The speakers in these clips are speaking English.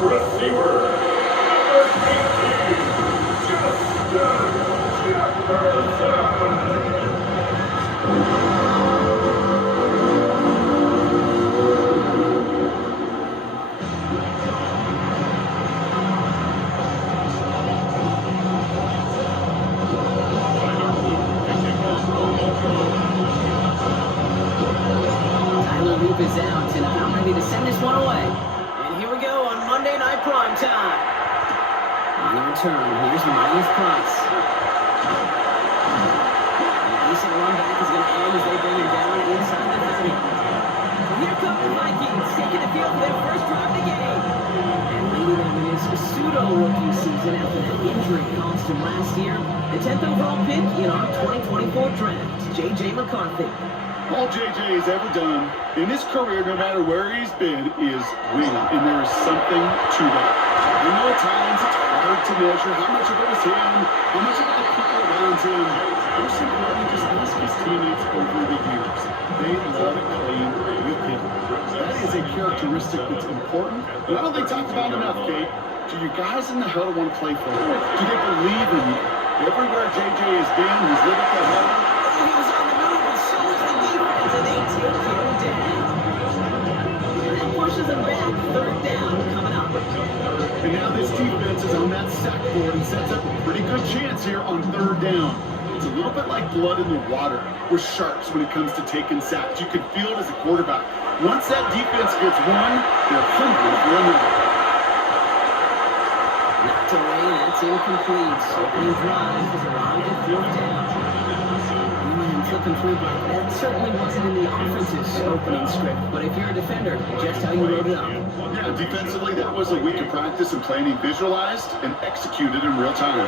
Receiver, number 18, Justin Jefferson. Is out and about ready to send this one away. And here we go on Monday Night Prime Time. On the return, here's Miles Price. And a decent run back is going to end as they bring him down inside the 30. And here come the Vikings, taking the field for their first drive of the game. And leading them in his pseudo-rookie season after that injury cost him last year. The 10th overall pick in our 2024 draft, J.J. McCarthy. All JJ has ever done in his career, no matter where he's been, is win. And there is something to that. I know at times it's hard to measure how much of it was him, how much of it the people around him. Most importantly, just ask his teammates over the years. They love playing with him. That is a characteristic that's important. And I don't think talked about enough, Kate. Do your guys in the huddle want to play for him? Do they believe in you? Everywhere JJ has been, he's lived at the huddle. He was on the move, and so was the defense, and they take him down. And that pushes him back. Third down coming up. And now this defense is on that sack board and sets up a pretty good chance here on third down. It's a little bit like blood in the water with sharks when it comes to taking sacks. You can feel it as a quarterback. Once that defense gets one, they're hungry for another. Knocked away, that's incomplete. Opening drive has arrived at fourth down. Flipping through, but that certainly wasn't in the offense's opening script. But if you're a defender, just how you wrote it up. Yeah, defensively, that was a week of practice and planning visualized and executed in real time.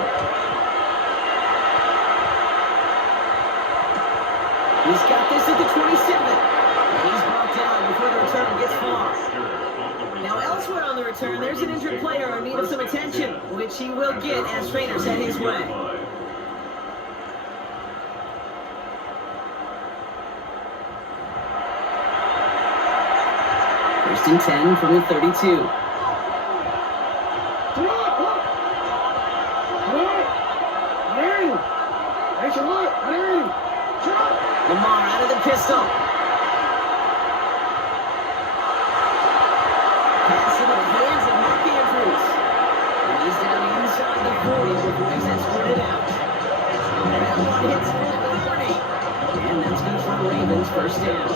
He's got this at the 27. And he's brought down before the return gets far. Now elsewhere on the return, there's an injured player in need of some attention, which he will get as trainers head his way. First and 10 from the 32. Lamar out of the pistol. Pass into the hands of Mark Andrews. And he's down inside the 40 before he's escorted out. And that one hits for the 30. And that's good for Ravens first down.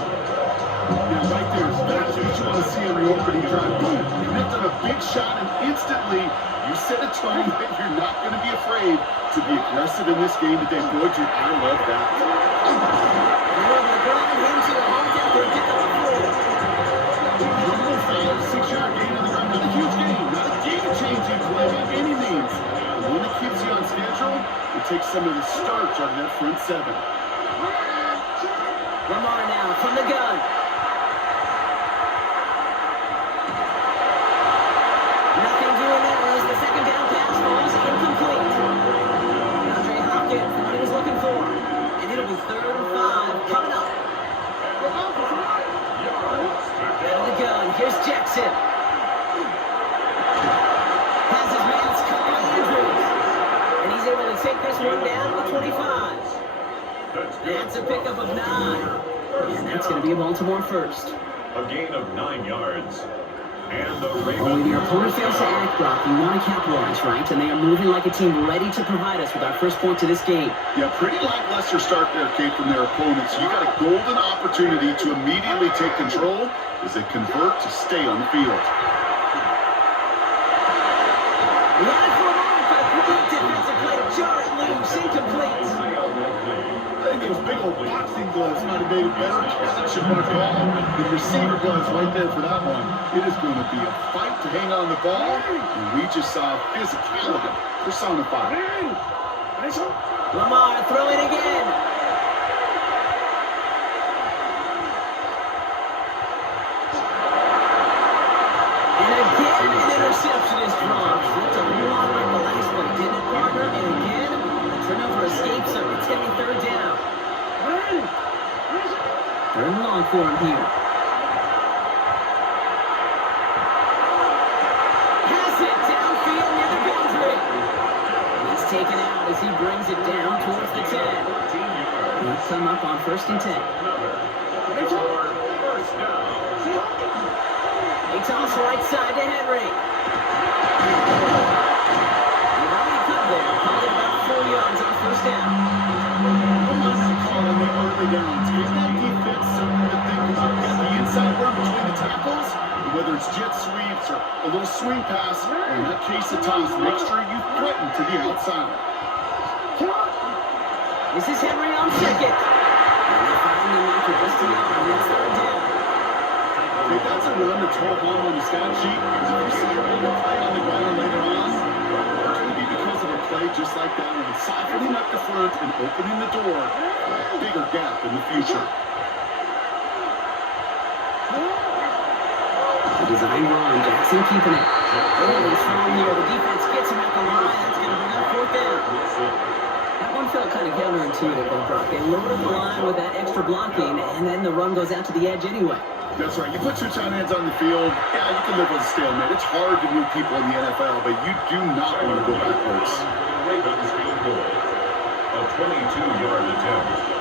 Now right there, that's what you want to see on the opening drive. Boom! Connect on a big shot, and instantly you set a tone that you're not going to be afraid to be aggressive in this game today. Boy, dude, I love that. Humble fan, 6-yard gain on the ground. Not a huge game, not a game-changing play by any means. The one that keeps you on schedule, it takes some of the starch out of that front seven. Lamar now from the gun. Nothing doing there as the second down pass falls incomplete. DeAndre Hopkins, what he was looking for. And it'll be 3rd and 5 coming up. Out of the gun, here's Jackson. Has his man's caught by Andrews. And he's able to take this one down to the 25. That's a pickup of 9. And that's going to be a Baltimore first. A gain of 9 yards. And the When your opponent fails to act, Brock, you want to capitalize, right? And they are moving like a team ready to provide us with our first point to this game. Yeah, pretty lackluster start there, Kate, from their opponents. You got a golden opportunity to immediately take control as they convert to stay on the field. We had it for a moment, but a great defensive play to jar it loose, incomplete. I think those big old boxing gloves might have made it better catch of my ball. The receiver gloves right there for that one. It is going to be a fight to hang on the ball, and we just saw physicality personified. Lamar throwing again. And again, an interception is drawn. Looked a lot like the last one, didn't it, partner? And again, the turnover escapes him. It's going to be 3rd down. 3rd and long for him here. them up on 1st and 10. It's our first down. They toss right side to Henry. You've already cut there. Probably about 4 yards on 1st down. What am I calling the early downs? Is that defense something to think about? Got the inside run between the tackles? Whether it's jet sweeps or a little swing pass, or in that case a toss, make sure you threaten to the outside. This is Henry on 2nd. And they finally make it just to the arm. It's 3rd down. If that's a run to throw home on the stat sheet, if you see a bigger play on the ground later on, largely be because of a play just like that one, softening up the front and opening the door for a bigger gap in the future. Design run. Jackson keeping it. Really strong here. The defense gets him at the line. That's going to bring up 4th down. That one felt kind of counterintuitive, Brock. They loaded the line with that extra blocking, and then the run goes out to the edge anyway. That's right. You put 2 tight ends on the field, yeah, you can live with a stalemate. It's hard to move people in the NFL, but you do not want to go backwards. Ravens field goal. A 22-yard attempt.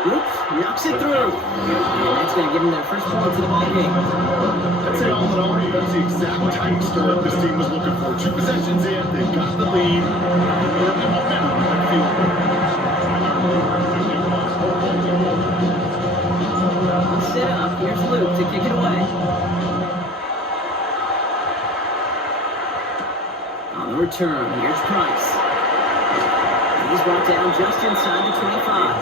Oops, knocks it through. And that's going to give them their first points of the ball game. I'd say all in all, that's the exact type start this team was looking for. 2 possessions in, they've got the lead, and they're the momentum on the field. Set up. Here's Luke to kick it away. On the return, here's Price. He's brought down just inside the 25.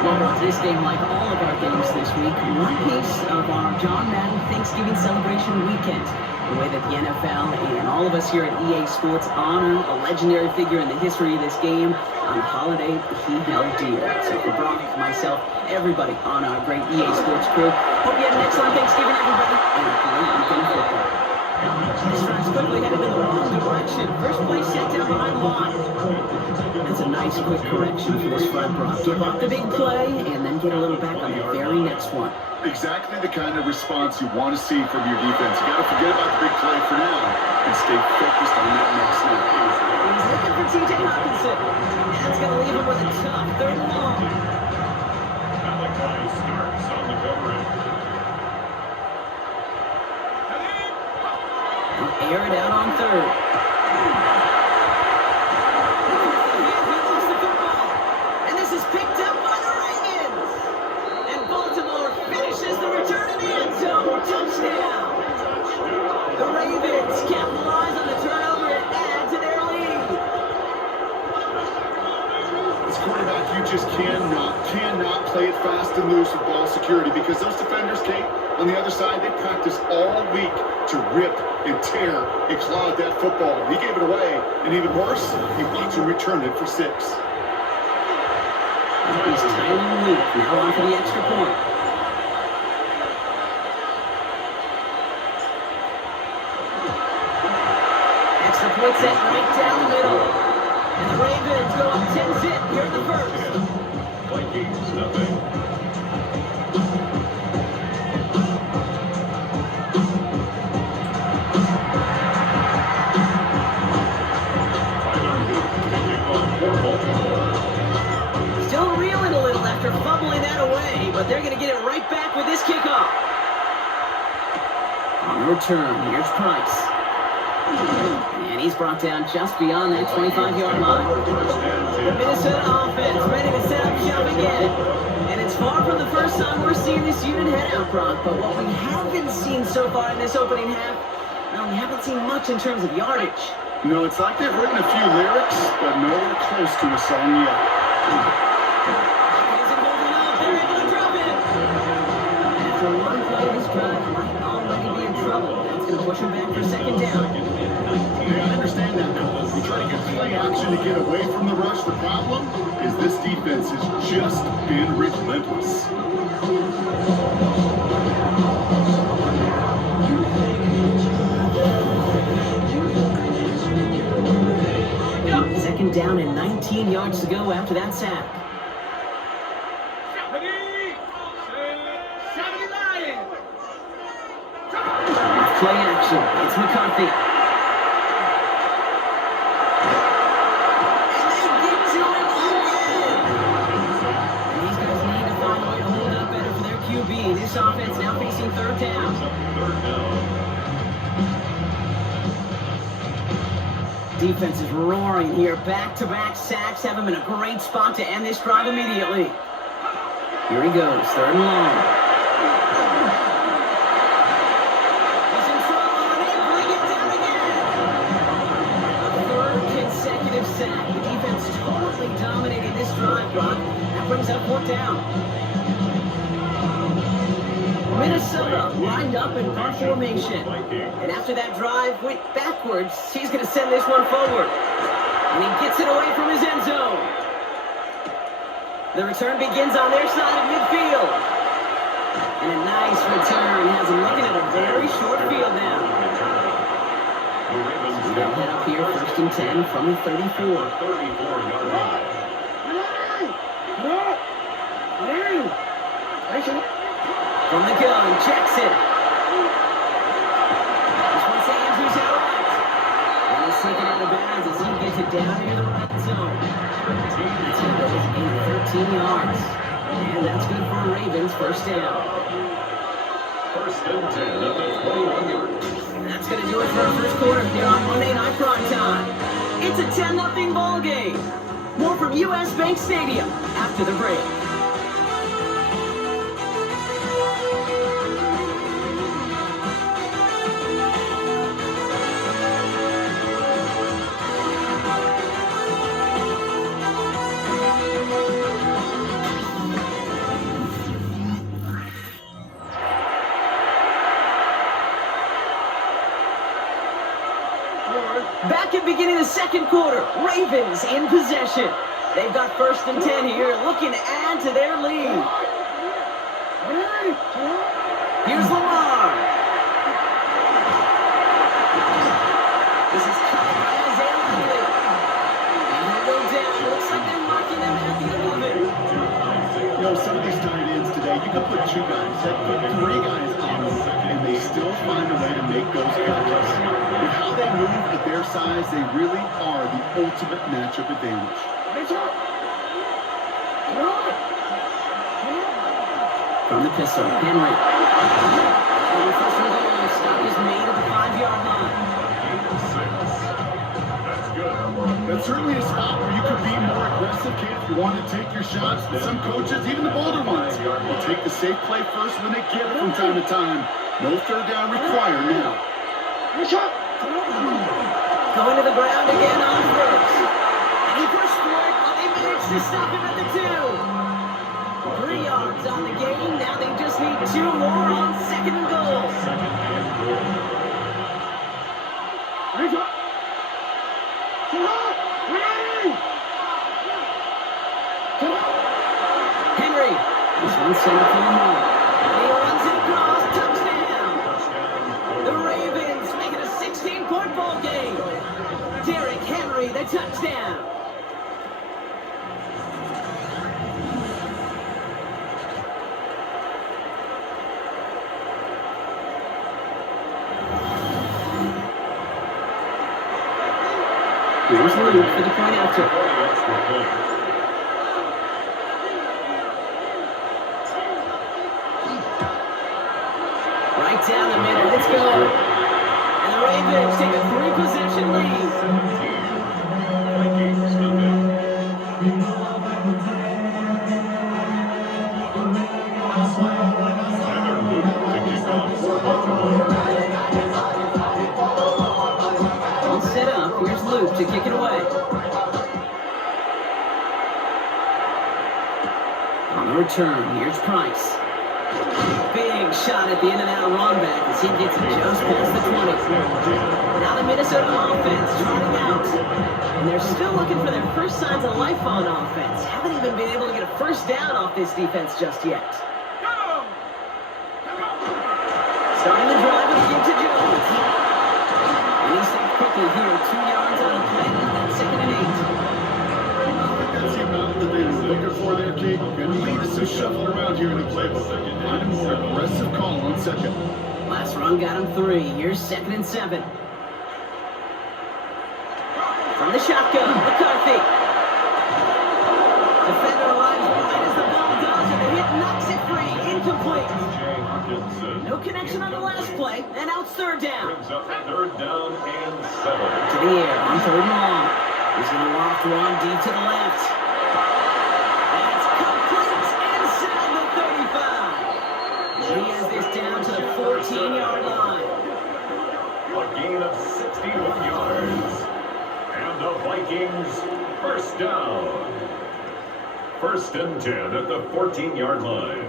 Well, this game, like all of our games this week, one piece of our John Madden Thanksgiving celebration weekend. The way that the NFL and all of us here at EA Sports honor a legendary figure in the history of this game on a holiday he held dear. So for Brock, myself, everybody on our great EA Sports crew, hope you had an excellent Thanksgiving, everybody, and a great weekend of football. This drive's quickly headed in the wrong direction. First play set down behind the line. That's a nice quick correction for this front, Brock. Give up the big play and then get a little back on the very next one. Exactly the kind of response you want to see from your defense. You got to forget about the big play for now and stay focused on that next snap. He's looking for T.J. Hawkinson. That's going to leave him with a tough 3rd and long. Malachi starts on the coverage. Air it out on 3rd. He lost the football. And this is picked up by the Ravens. And Baltimore finishes the return in the end zone. Touchdown. The Ravens capitalize on the turnover and add to their lead. As quarterback, you just cannot play it fast and loose with ball security because those defenders, Kate, on the other side, they practice all week to rip and tear and claw at that football. He gave it away, and even worse, he wants to return it for 6. He's Tyler Luke now on for the extra point. Extra point set right down the middle. And the Ravens go up 10-zip here in the first. Vikings nothing. Still reeling a little after fumbling that away, but they're going to get it right back with this kickoff. On the return, here's Price. And he's brought down just beyond that 25-yard line. The Minnesota offense ready to set up shop again. And it's far from the first time we're seeing this unit head out, Brock, but what we haven't seen so far in this opening half, well, we haven't seen much in terms of yardage. No, it's like they've written a few lyrics, but nowhere close to a song yet. Isn't holding up. They're able to drop it. After one play, this drive might already be in trouble. That's going to push him back for 2nd down. Yeah, I understand that now. You try to get play action to get away from the rush. The problem is this defense has just been relentless. 2nd down and 19 yards to go after that sack. Play action. It's McCarthy. And they get to it again. Chiefs offense now facing third down. Third down. Defense is roaring here. Back-to-back sacks have him in a great spot to end this drive immediately. Here he goes, third and long. He's in trouble, and they bring it down again. A third consecutive sack. The defense totally dominating this drive, Brock. That brings up fourth down. Minnesota lined up in punt formation. And after that drive went backwards, he's going to send this one forward. And he gets it away from his end zone. The return begins on their side of midfield. And a nice return has him looking at a very short field now. So they'll head up here, first and 10 from the 34. 34-yard line. From the gun, Jackson. This one's to Andrews out right. And he's taken out of bounds as he gets it down near the red zone. That's going to go 13 yards. And that's good for the Ravens, first down. First and 10 at the 21-yard line. And that's going to do it for our first quarter here on Monday Night Prime Time. It's a 10-0 ball game. More from US Bank Stadium after the break. Back at beginning of the second quarter, Ravens in possession. They've got first and 10 here, looking to add to their lead. Here's Lamar. This is caught by Isaiah Likely. And he'll go down. Looks like they're marking him at the 11. You know, some of these tight ends today, you can put two guys, heck, put three guys on them, and they still find a way to make those catches. With how they move at their size, they really are the ultimate matchup advantage. From the pistol, Henry. And the first and goal, stop is made at the 5-yard line. That's good. That's certainly a spot where you could be more aggressive, kid, if you want to take your shots. Some coaches, even the bolder ones, will take the safe play first when they get it from time to time. No third down required now. Going to the ground again on first. And he pushed for it, but they managed to stop him at the 2. 3 yards on the game. Now they just need 2 more on second and goal. Henry. This one's sent up for Lamar. And he runs it across. Touchdown. The Ravens make it a 16-point ball game. Derrick Henry, the touchdown. Here's Luke for the point after. Right down the middle, let's go. And the Ravens take a 3-possession lead. All set up, here's Luke to kick it away. On the return, here's Price. Big shot at the end of that run back as he gets it just past the 20. Now the Minnesota offense trotting out. And they're still looking for their first signs of life on offense. Haven't even been able to get a first down off this defense just yet. Starting the drive with a give to Jones. And he's safe quickly here, 2 yards on the play. That's second and 8. That's the amount that they were looking for there, Kate. And lead us to shuffle around here in the playbook. Find a more aggressive call on second. Last run got him 3. Here's second and 7. From the shotgun, McCarthy. Defender arrives right as the ball does, and the hit knocks it free. incomplete. Jay Hawkinson. No connection on the last play, and out third down. Brings up third down and 7. To the air on third and long. He's going to loft one deep to the left. That's complete inside the 35. He has this down to the 14-yard line. A gain of 61 yards. And the Vikings first down. First and 10 at the 14-yard line.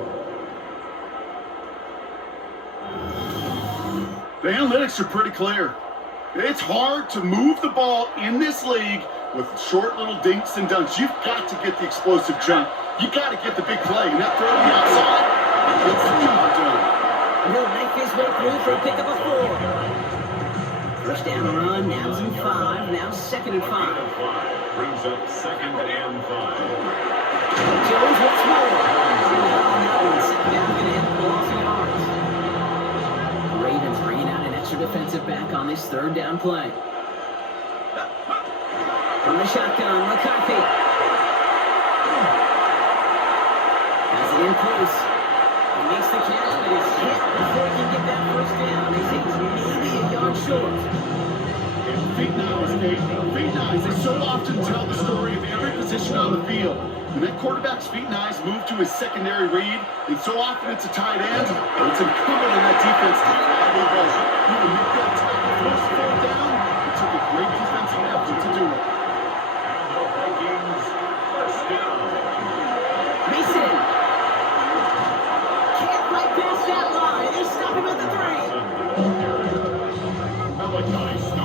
The analytics are pretty clear. It's hard to move the ball in this league with short little dinks and dunks. You've got to get the explosive jump. You've got to get the big play. And that throw to the outside, gets the job done. He'll make his way through for a pickup of 4. First down the run, now it's in 5, now second and 5. Brings up second and 5. Jones once more. Second down, going to hit the ball for yards. Ravens bringing out an extra defensive back on this third down play. From the shotgun, McCarthy. Has it in place. He makes the catch, but is hit before he can get that first down. He thinks maybe a yard short. Feet nines, Nate. Feet nines. They so often tell the story of every position on the field. When that quarterback's feet nines move to his secondary read, and so often it's a tight end, but it's incumbent on that defense to fly the ball. You will make that tackle first fall down. It took a great defensive effort to do it. And the Vikings first down. Mason. Can't quite pass that line. They stop him at the 3.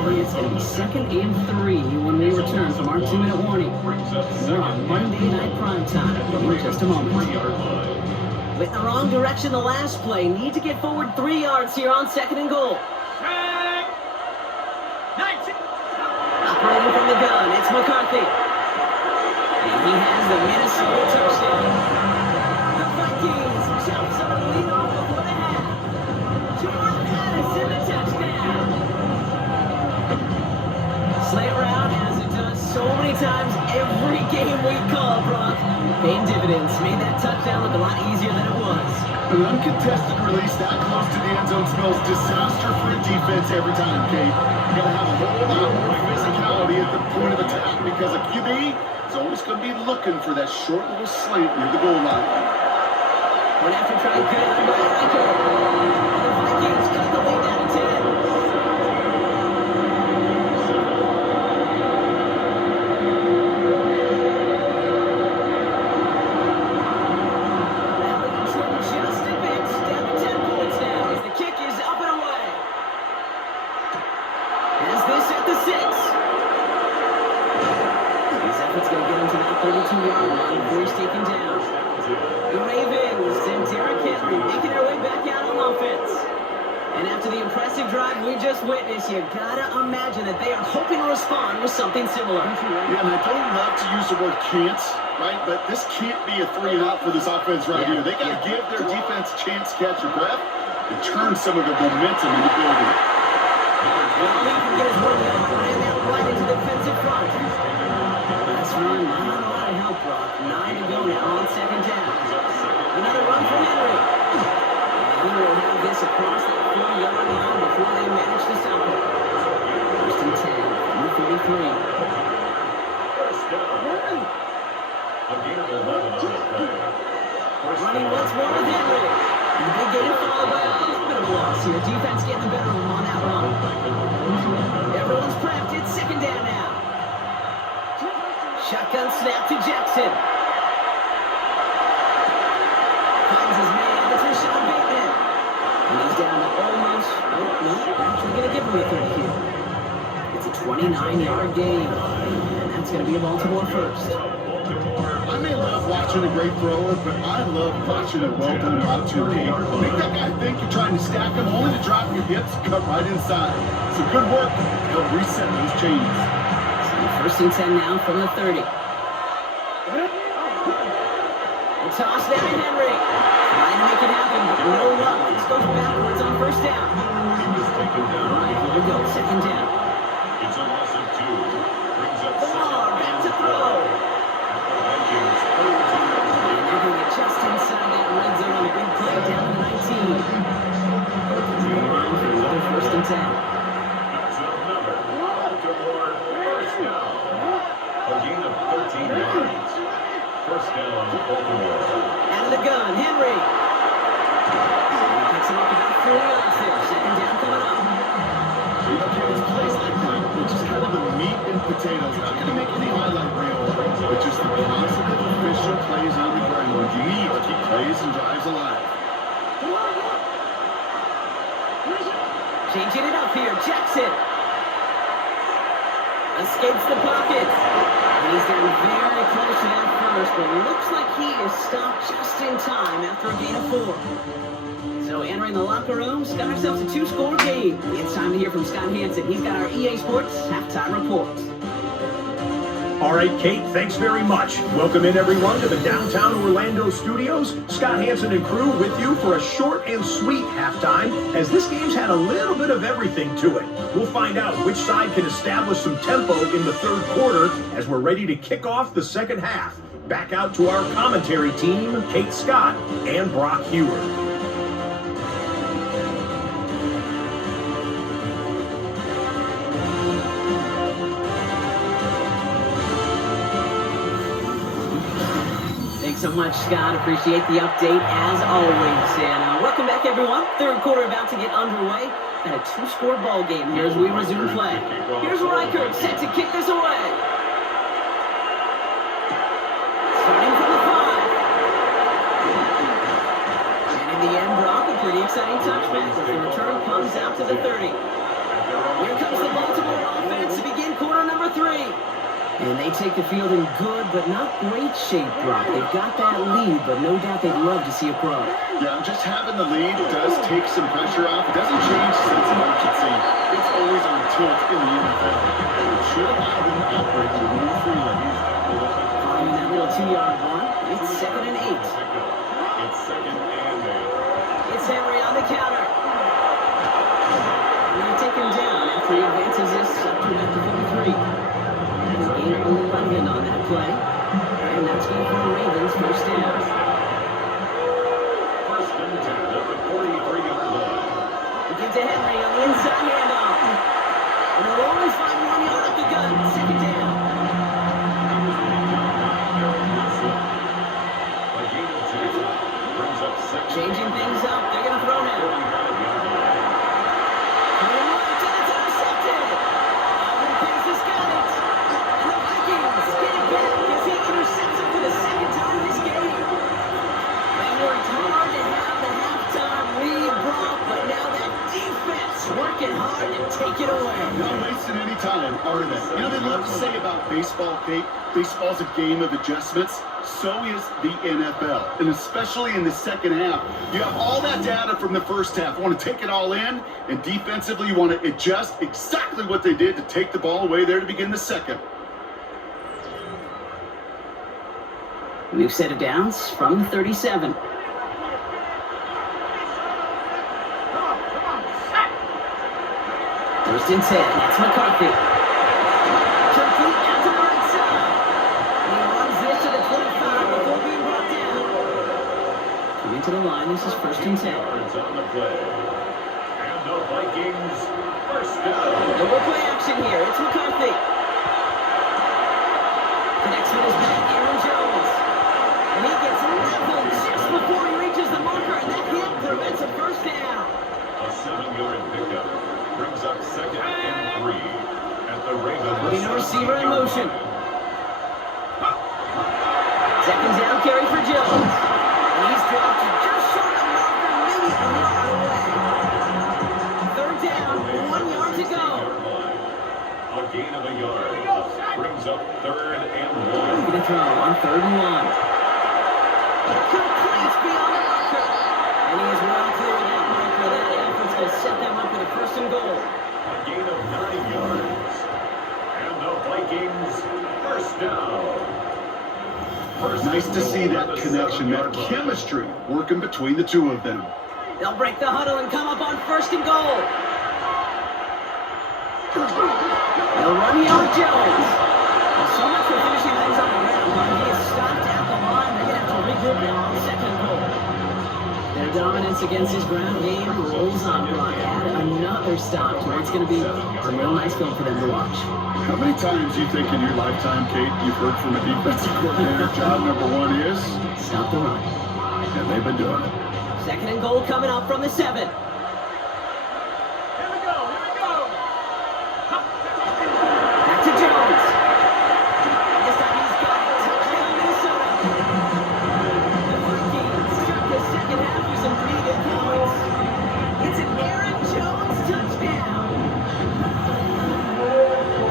It's going to be second and 3 when we return from our 2-minute warning. We're on Monday Night Primetime in just a moment. With the wrong direction the last play, need to get forward 3 yards here on second and goal. Operating from the gun, it's McCarthy. And he has the Minnesota touchdown. The Vikings jump some of the lead off before the half. Jordan Addison, the touchdown. Slay around as it does so many times every game we call, Brock. Paying dividends made that touchdown look a lot easier than it was. An uncontested release that close to the end zone spells disaster for a defense every time, Kate. You gotta have a whole lot more physicality at the point of attack because a QB is always going to be looking for that short little slant near the goal line. One after try good by Riker. The Vikings cut the lead down to 10. You gotta imagine that they are hoping to respond with something similar. Yeah, and I don't love to use the word can't, right? But this can't be a 3 and out for this offense right here. They gotta give their defense a chance to catch your breath and turn some of the momentum into building. Well, he can get his one down, ran that right into the defensive front. Last run, not a lot of help, Brock. 9 to go now on second down. Another run for Henry. And he will have this across that 4-yard line before they manage to stop it. First and 10, from the 33. First down. A gain of 11 on the play. Running once more with Henry. And the big gain followed by a little bit of a loss here. Defense getting the better of him on that run. Everyone's prepped. It's second down now. Shotgun snap to Jackson. Finds his man. It's Rashad Bateman. And he's down to almost, no, actually going to give him a 30 here. It's a 29-yard gain. And that's going to be a Baltimore first. I may love watching a great thrower, but I love watching a well-done route to Kate. Make that guy think you're trying to stack him, only to drop your hips, cut right inside. So good work. Help reset those chains. So first and 10 now from the 30. The toss down to Henry. Trying to make it happen, but no luck. This goes backwards on first down. All right, here we go. Second down. It's a loss of 2. Brings up Lamar back to throw. And they're going to get just inside that red zone on a big play and 10. That's another Baltimore first down. A gain of 13 yards. First down, Baltimore. Out of the gun, Henry. He picks him up about 4 yards there. Second down coming up. It's plays like that, which is kind of the meat and potatoes. Not going to make any highlight reel, but just the positive official plays on the ground. You need to keep plays and drives alive. Changing it up here, Jackson. Escapes the pocket. And he's down very close to that first, but it looks like he is stopped just in time after a gain of 4. So entering the locker rooms, got ourselves a 2-score game. It's time to hear from Scott Hansen. He's got our EA Sports halftime report. All right, Kate, thanks very much. Welcome in, everyone, to the downtown Orlando studios. Scott Hansen and crew with you for a short and sweet halftime, as this game's had a little bit of everything to it. We'll find out which side can establish some tempo in the third quarter as we're ready to kick off the second half. Back out to our commentary team, Kate Scott and Brock Hewer. Thanks so much, Scott. Appreciate the update as always. And welcome back, everyone. Third quarter about to get underway. And a 2-score ball game here as we resume play. Here's Reichert set to kick this away. Starting from the 5. And in the end, Brock, a pretty exciting touchback as the return comes out to the 30. Here comes the Baltimore offense to begin quarter number 3. And they take the field in good but not great shape, Brock. They've got that lead, but no doubt they'd love to see a pro. Yeah, just having the lead does take some pressure off. It doesn't change sense of urgency. It's always on tilt in the NFL. It should allow them to operate a little more freely. Following that little 2-yard run, it's 2nd and 8. It's 2nd and 8. It's Henry on the counter. And they take him down after he advances this up to about the 43. Gain of 11 on that play. And that's good for the Ravens, first down. First and 10 at the 43-yard line. We get to Henry on the inside handoff. And they'll only find 1 yard up the gun. Second down. A gain of 2 brings up second. Changing things up. They're going to throw now. Coming right to the intercepted. Alvin Pace has got it. And the Vikings get it back as he intercepts it for the second time this game. They worked hard to have the halftime lead, Brock, but now that defense working hard to take it away. Not wasting any time, are they? You know, they love to say about baseball, Kate, baseball's a game of adjustments. So is the NFL, and especially in the second half. You have all that data from the first half. You want to take it all in, and defensively you want to adjust exactly what they did to take the ball away there to begin the second. New set of downs from the 37. First and 10. That's McCarthy. Complete out to the right side. And he runs this to the 25 before being brought down. Coming to the line. This is first and 10. Yards on the play. And the Vikings first down. Double play action here. It's McCarthy. The next one is back. Aaron Jones. And he gets leveled just before he reaches the marker. And that hit prevents a first down. A 7-yard pickup brings up second and 3 at the Ravens. Putting a receiver in motion. Second down carry for Jones. And he's dropped just short of marker, maybe a yard away. Third down, 1 yard to go. A gain of a yard brings up third and 1. He's going to throw on 3rd and 1. Complete beyond the marker. And he is well clear of that marker. That effort's going to set them up with a first and goal. A gain of 9 yards. And the Vikings first down. Nice to see that connection, that chemistry working between the two of them. They'll break the huddle and come up on first and goal. They'll run here with Jones. Well, so much for finishing things on the ground. But he is stopped at the line. They're going to have to regroup now on second and goal. Their dominance against his ground game rolls on, Brock. Add another stop to what's going to be a real nice film for them to watch. How many times do you think in your lifetime, Kate, you've heard from a defensive coordinator, job number one is? Stop the run. And they've been doing it. 2nd and goal coming up from the 7. Back to Jones. This time he's got it. Touchdown, Minnesota. The Vikings start the second half with some pretty good points. It's an Aaron Jones touchdown.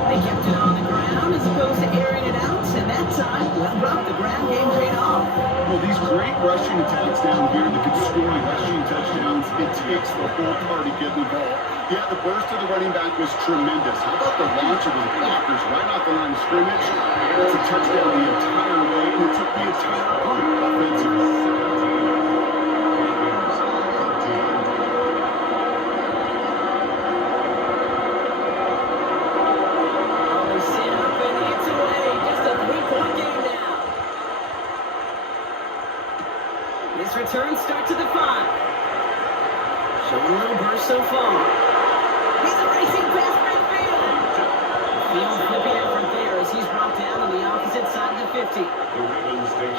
They kept it on the ground as opposed to airing it out, and that time, well, Brock, the ground game paid off. Well, these great rushing attacks down here that can score rushing touchdowns, it takes the whole party getting involved. Yeah, the burst of the running back was tremendous. How about the launch of the blockers right off the line of scrimmage? It's a touchdown the entire way, and it took the entire group offensively. This return starts at the 5. Showing a little burst so far. He's a racing past midfield. Field flipping effort there as he's brought down on the opposite side of the 50. I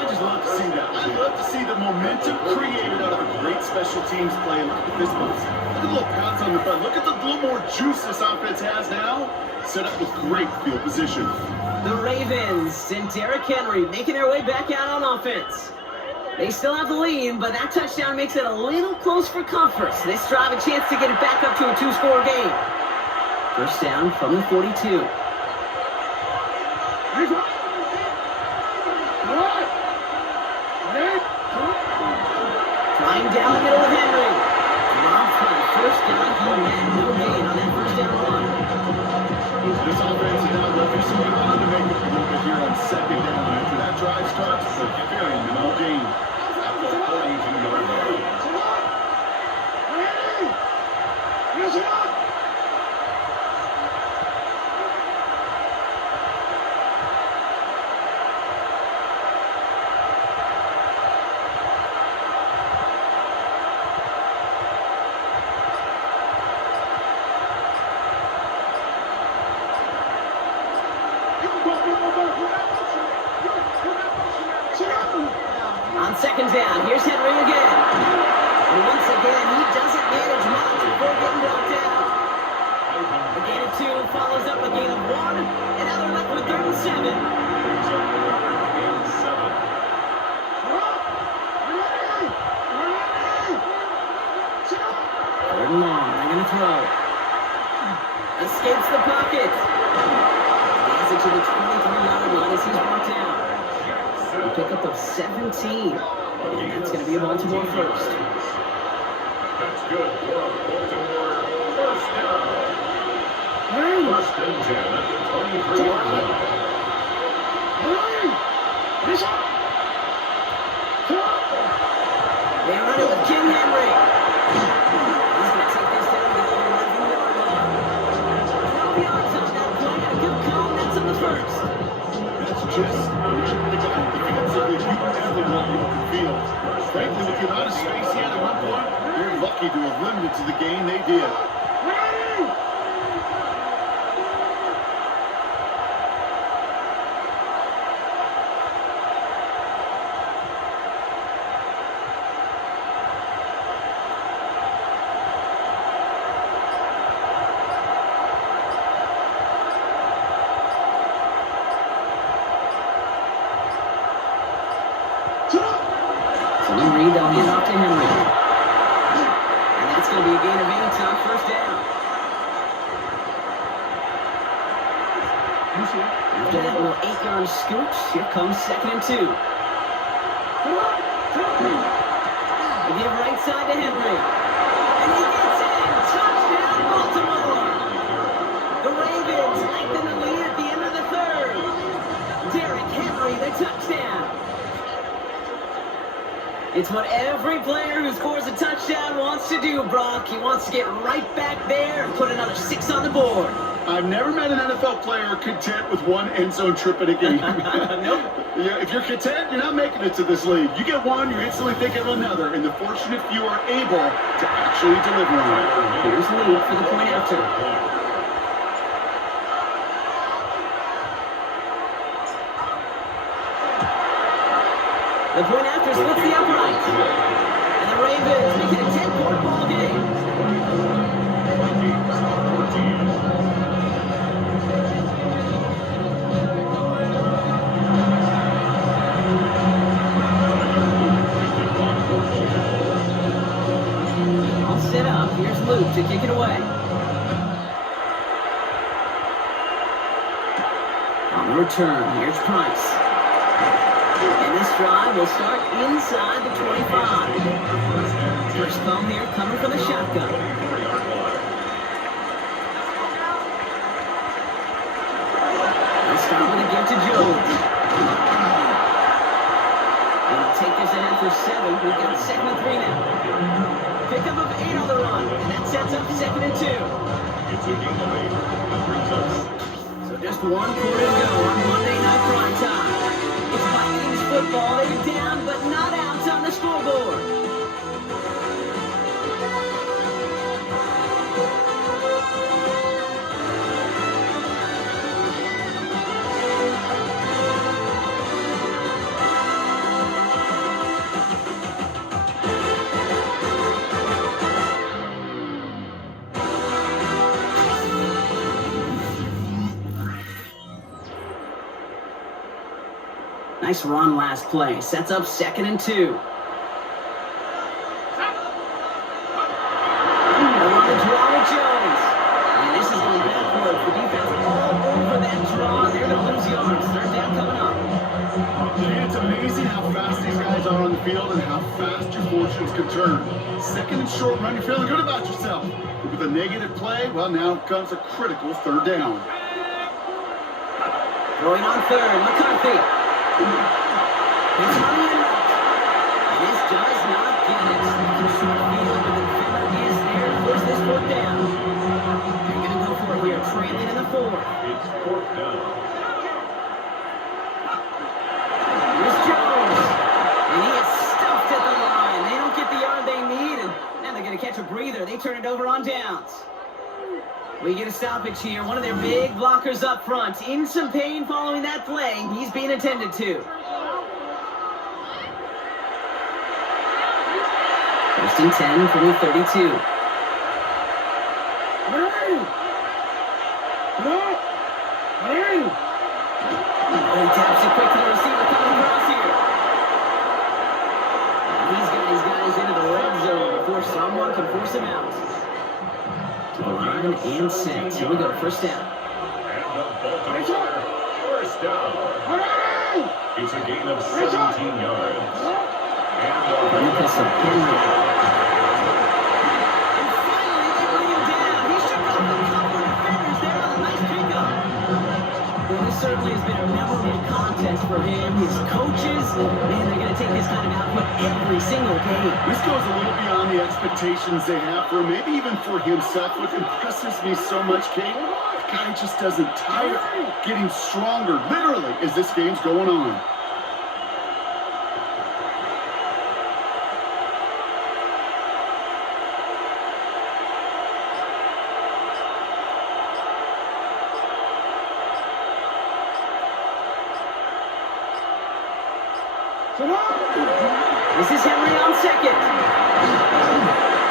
just love to see that. I love to see the momentum created out of a great special teams play like this one. Look at the little pounce on the front. Look at the little more juice this offense has now. Set up with great field position. The Ravens and Derrick Henry making their way back out on offense. They still have the lead, but that touchdown makes it a little close for comfort. So this drive a chance to get it back up to a 2-score game. First down from the 42. Flying down the middle of Henry. Rob for the first down. He had no gain on that first down run. This offense is now looking to move on to make it a little bit here on 2nd down. After that drive starts, it's a very minimal gain. At the 42-yard line. On 2nd down, here's Henry again. And once again, he doesn't manage much before getting knocked down. A gain of 2 follows up a gain of 1, and now they're left with 3rd and 7. Third and long, they're going to throw. Escapes the pocket. Hands it to the 23-yard line as he's brought down. A pickup of 17. And that's going to be a Baltimore first. That's good for a Baltimore first down. First and 10 at the 23-yard line. They run it with King Henry. He's going to take this down to the 11-yard line. 12 yards on that play. A good call. That's in the first. That's just the guy defensively. He definitely won the open field. Frankly, with the amount of space he had at one point, they're lucky to have limited to the gain they did. So we read, they'll hand off to Henry. And that's going to be a gain of 8 on first down. After that little 8-yard scoot, here comes 2nd and 2. They give right side to Henry. And he gets in! Touchdown, Baltimore! The Ravens lengthen the lead at the end of the 3rd. Derrick Henry, the touchdown. It's what every player who scores a touchdown wants wants to do, Brock. He wants to get right back there and put another 6 on the board. I've never met an NFL player content with one end zone trip in a game. Nope. Yeah, if you're content, you're not making it to this league. You get one, you're instantly thinking of another, and the fortunate few are able to actually deliver on it. Here's Luke for the point after. The point after splits the upright. And the Ravens make it a 10-point ball game. Vikings 14. All set up. Here's Luke to kick it away. On the return, here's Price. And this drive will start inside the 25. First thumb here coming from the shotgun. They'll start with a give to Jones. And they'll take this ahead for 7. We've got 2nd and 3 now. Pickup of 8 on the run. And that sets up 2nd and 2. It's a game of 8. That brings up 6. So just 1 quarter to go on Monday Night Prime Time. It's Vikings football. They're down, but not out on the scoreboard. Nice run last play. Sets up 2nd and 2. They'll run the draw with Jones. And this is going backwards. The defense all over that draw. They're going to lose yards. 3rd down coming up. It's amazing how fast these guys are on the field and how fast your fortunes can turn. 2nd and short run, you're feeling good about yourself. But with a negative play, well, now comes a critical 3rd down. Throwing on 3rd, McCarthy. It's on the end. And this does not get it. The short field, but the defender is there to force this 4th down. They're going to go for it here, trailing in the 4th. It's 4th down. Here's Jones. And he is stuffed at the line. They don't get the yard they need, and now they're going to catch a breather. They turn it over on downs. We get a stoppage here. One of their big blockers up front. In some pain following that play. He's being attended to. 1st and 10 from the 32. Oh, he taps it quick to the receiver coming across here. And he's got his guys into the red zone before someone can force him out. To the line and set. Here we go, 1st down. And the Baltimore 1st down. It's a gain of 17 yards. And the Lucas of Henry. And finally, they bring him down. He shook off a couple of defenders there on a nice pickup. Well, this certainly has been a memorable contest for him. His coaches, man, they're going to take this kind of output every single game. This goes a little beyond the expectations they have for him, maybe even for himself. What impresses me so much, Kate, the guy just doesn't tire, getting stronger, literally, as this game's going on. This is Henry on 2nd.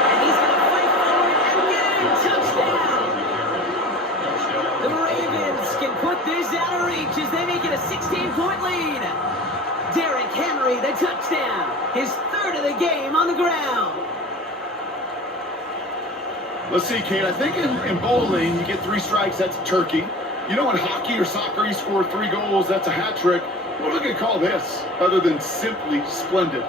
And he's going to fight forward and get it. Touchdown. The Ravens can put this out of reach as they make it a 16-point lead. Derrick Henry, the touchdown. His 3rd of the game on the ground. Let's see, Kate, I think in bowling, you get 3 strikes, that's a turkey. You know, in hockey or soccer, you score 3 goals, that's a hat trick. What are we going to call this, other than simply splendid?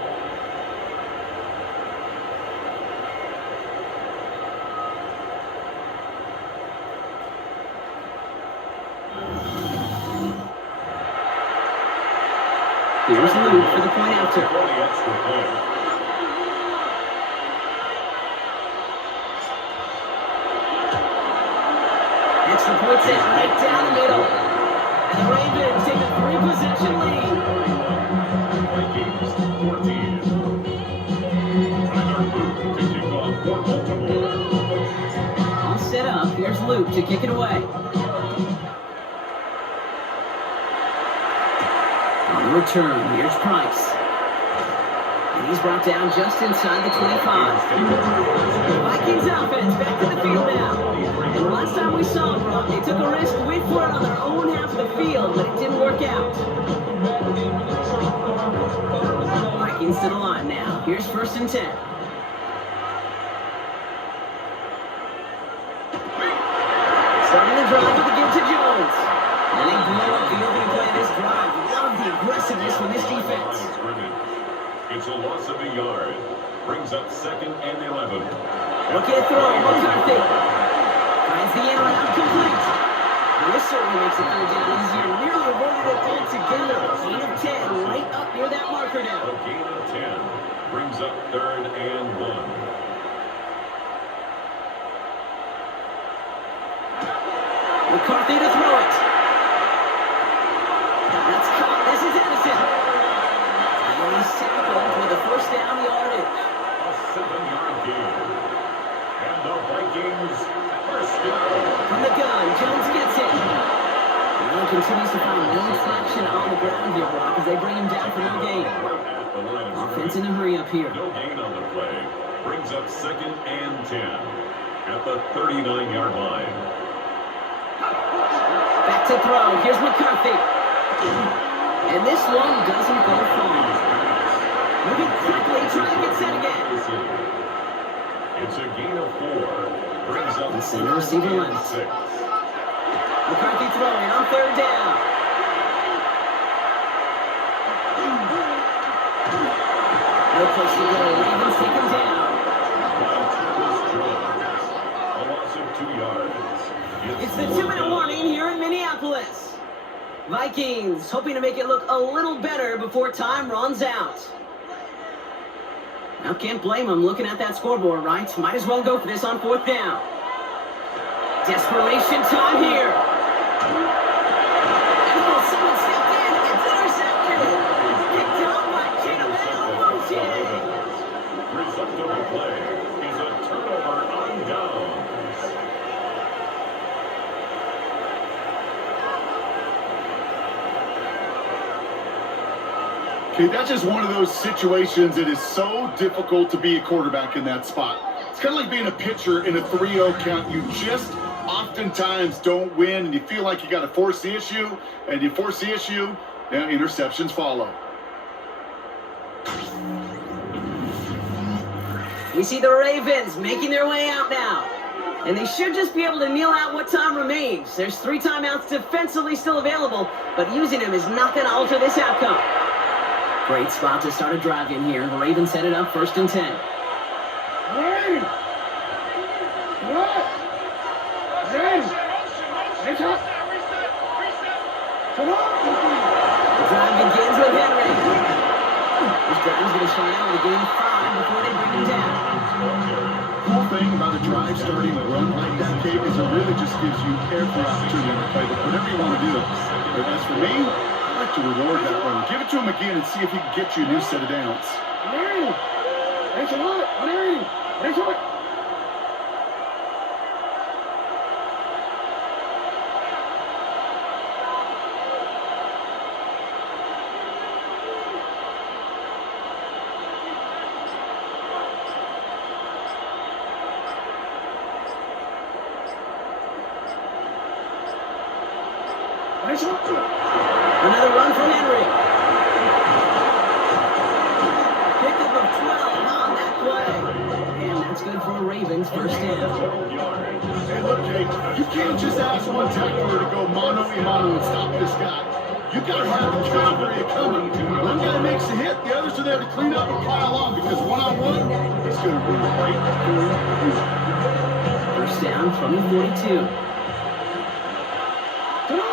Here's Luke for the point after. For the extra point. the point set right down the middle. And the Ravens take a 3-possession lead. Vikings 14. Tyler Luke to kick off for Baltimore. All set up. Here's Luke to kick it away. On the return, here's Price. And he's brought down just inside the 25. The Vikings offense back to the field now. And the last time we saw them, Brock, they took a risk, went for it on their own half of the field, but it didn't work out. Vikings to the line now. Here's 1st and 10. Starting the drive with the give to Jones. And they blow up the opening play of this drive. Love the aggressiveness from this defense. It's a loss of a yard. Brings up 2nd and 11. Look at throw, McCarthy. Finds the in route complete. And this certainly makes the 3rd down easier. Nearly avoided it altogether. Gain of 10 right up near that marker now. A gain of 10. Brings up 3rd and 1. McCarthy to throw it. That's caught. This is Edison. And he's tackled with a 1st down yardage. A 7-yard gain. And the Vikings 1st down. From the gun, Jones gets it. And he continues to find no traction on the ground here, Brock, as they bring him down for no gain. At the line of Offense in scrimmage. a hurry up here. No gain on the play. Brings up 2nd and 10. At the 39-yard line. Back to throw. Here's McCarthy. And this one doesn't go far. Moving quickly, trying to get set again. It's a gain of 4. Brings up The center receiver 3rd and left. 6. McCarthy throwing on 3rd down. No place to go. Ravens take him down. A loss of 2 yards. It's the 2-minute warning here in Minneapolis. Vikings hoping to make it look a little better before time runs out. Now can't blame them looking at that scoreboard, right? Might as well go for this on 4th down. Desperation time here. And oh, someone stepped in. It's intercepted. Picked up by Keenum. Result of the play is a turnover on downs. Okay, that's just one of those situations that is so difficult to be a quarterback in that spot. It's kind of like being a pitcher in a 3-0 count. You just oftentimes don't win, and you feel like you got to force the issue, and you force the issue, and interceptions follow. We see the Ravens making their way out now. And they should just be able to kneel out what time remains. There's 3 timeouts defensively still available, but using them is not going to alter this outcome. Great spot to start a drive in here. The Ravens set it up 1st and 10. Hey! What? Hey! Hey, come on! The drive begins with Henry. This drive's going to start out with a gain of 5 before they bring him down. Cool thing about a drive starting a run like that, Kate, is it really just gives you every opportunity to play whatever you want to do. But as for me, I like to reward that run. Give it to him again and see if he can get you a new set of downs. Thanks a lot. Thanks a lot. Another run from Henry. Pickup of 12 on that play. And that's good for a Ravens 1st down. Hey, look, Jake, you can't just ask one tackler to go mano-a-mano and stop this guy. You got to have the cavalry coming. One guy makes a hit, the others are there to clean up and pile on, because one-on-one, it's going to be right for you. 1st down from the 42. Come on!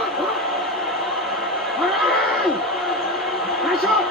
All right! Nice up!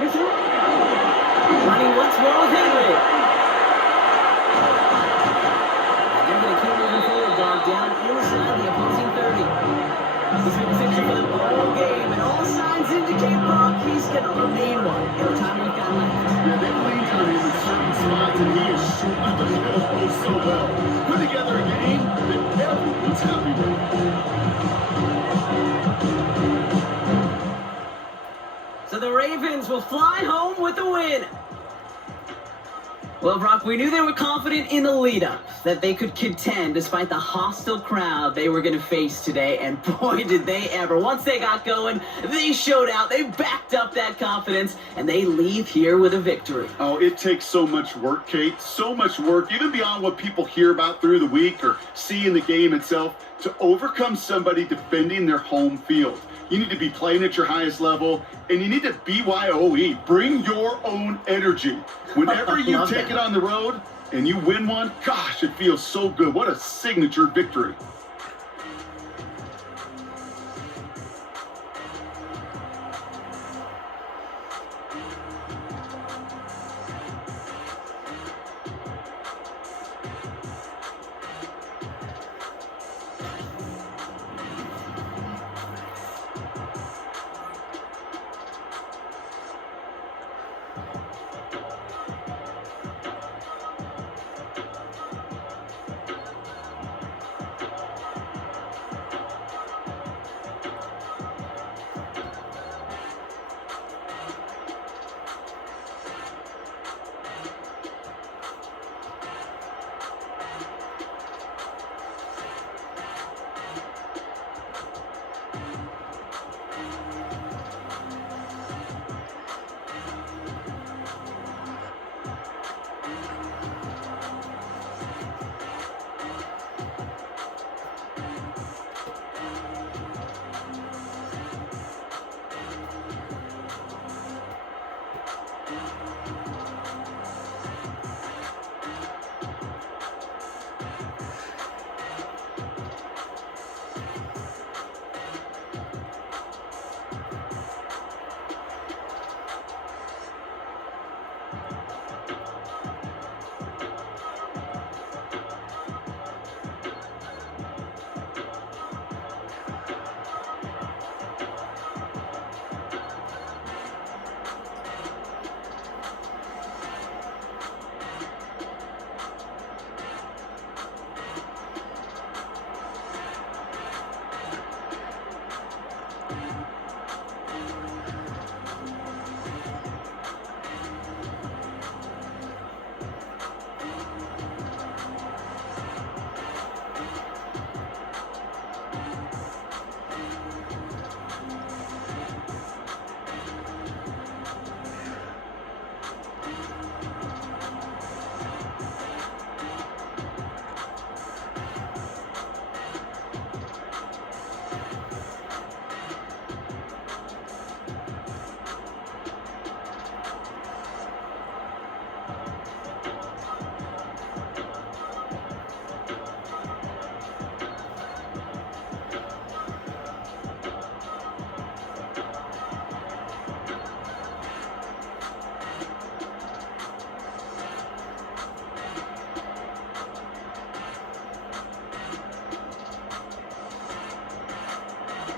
Running once more with Henry. And they're going to keep moving forward, dog, down inside the opposing 30. He's been fishing for the whole game, and all signs indicate, Brock, he's going to remain one in the time we've got left. Yeah, they've leaned on him in certain spots, and he is shooting the field so well. Put together a game that everyone's happy with. So the Ravens will fly home with a win. Well, Brock, we knew they were confident in the lead-up, that they could contend despite the hostile crowd they were going to face today, and boy, did they ever. Once they got going, they showed out, they backed up that confidence, and they leave here with a victory. Oh, it takes so much work, Kate, so much work, even beyond what people hear about through the week or see in the game itself, to overcome somebody defending their home field. You need to be playing at your highest level, and you need to BYOE. Bring your own energy. Whenever you take it on the road and you win one, gosh, it feels so good. What a signature victory.